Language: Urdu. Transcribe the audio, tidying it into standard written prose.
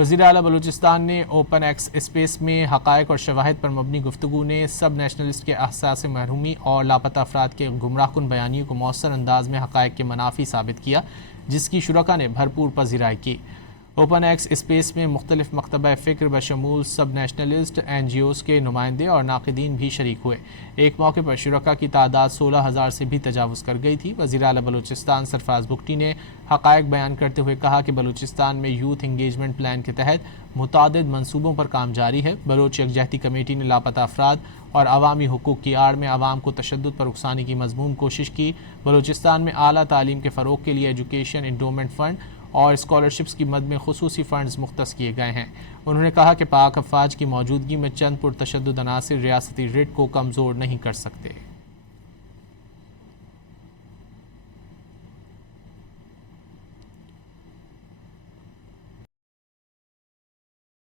وزیر اعلیٰ بلوچستان نے اوپن ایکس اسپیس میں حقائق اور شواہد پر مبنی گفتگو نے سب نیشنلسٹ کے احساس محرومی اور لاپتہ افراد کے گمراہ کن بیانیوں کو مؤثر انداز میں حقائق کے منافی ثابت کیا، جس کی شرکاء نے بھرپور پذیرائی کی۔ اوپن ایکس اسپیس میں مختلف مکتبہ فکر بشمول سب نیشنلسٹ این جی اوز کے نمائندے اور ناقدین بھی شریک ہوئے۔ ایک موقع پر شرکاء کی تعداد 16,000 سے بھی تجاوز کر گئی تھی۔ وزیر اعلیٰ بلوچستان سرفراز بگٹی نے حقائق بیان کرتے ہوئے کہا کہ بلوچستان میں یوتھ انگیجمنٹ پلان کے تحت متعدد منصوبوں پر کام جاری ہے۔ بلوچ یکجہتی کمیٹی نے لاپتہ افراد اور عوامی حقوق کی آڑ میں عوام کو تشدد پر اکسانے کی مضمون کوشش کی۔ بلوچستان میں اعلیٰ تعلیم کے فروغ کے لیے ایجوکیشن انڈومنٹ فنڈ اور اسکالرشپس کی مد میں خصوصی فنڈز مختص کیے گئے ہیں۔ انہوں نے کہا کہ پاک افواج کی موجودگی میں چند پرتشدد عناصر ریاستی رٹ کو کمزور نہیں کر سکتے۔